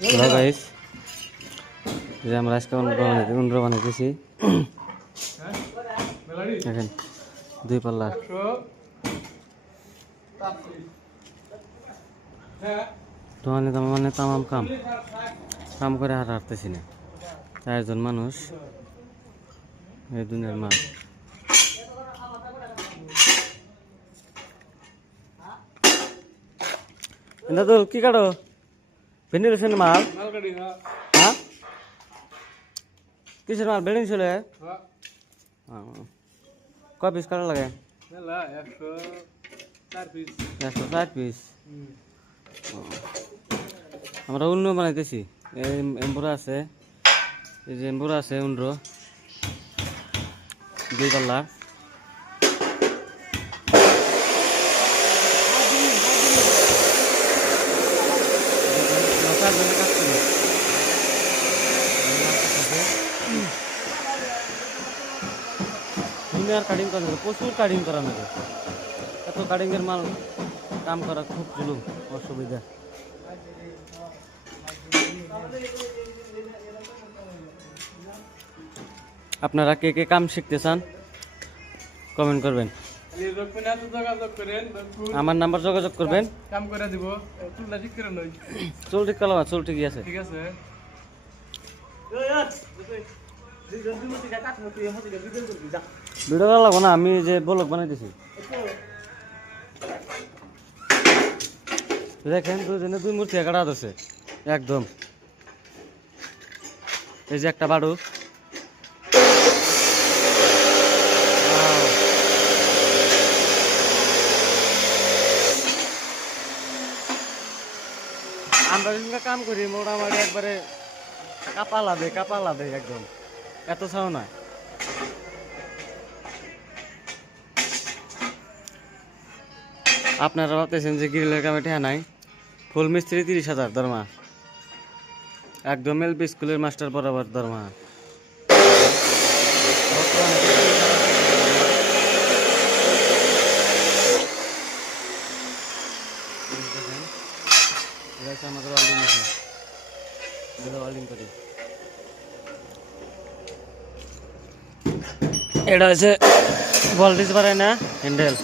Hello guys, যে আমরা আজকে উন্ড্র বানাইতেছি। দেখেন 2 পাল্লা তোমার মানে তামাম কাম করে আর হারতেছি না। 4 জন মানুষ এই দুনিয়ার মাল। দাদু কি কাটো ভেন্ডিলেশন মাল? হ্যাঁ, কিসের মাল? বেডিং ছিল। কয় পিস কাটা লাগে? 104 পিস। আমরা উন্নো বানাইতেছি। এম্বুরা আছে, এই যে এম্বুরা আছে উন্ড্র 2 পাল্লা। দুনিয়ার কাটিং করা প্রচুর কাটিং করানো যায়। এত কাটিংয়ের মাল কাম করা খুব জুলুম, অসুবিধা। আপনারা কে কে কাম শিখতে চান কমেন্ট করবেন। আমার নাম্বার যোগাযোগ করবেন, কাম করে দিব। চুল ঠিক করলাম, চুল ঠিকই আছে। ঠিক আছে। ভিডিও লাগবো না, আমি যে ব্লগ বানাইতেছি। দেখেন দুজনে 2 মূর্তি কাটা আছে একদম। এই যে একটা বাড়ু, আমরা যখন কাম করি মোটামুটি একবারে কাপা লাভে একদম, এত ছাও না। আপনারা ভাবতেছেন যে গ্রিলের কামে ঠেয়া নাই। ফুল মিস্ত্রি 30,000 দরমা, একদম এলপি স্কুলের মাস্টার বরাবর দরমা। আমাদের ওয়ার্ল্ডিং আছে, ওয়ার্ল্ডিং করি। এটা হচ্ছে ভোল্টেজ বাড়ায় না হ্যান্ডেল।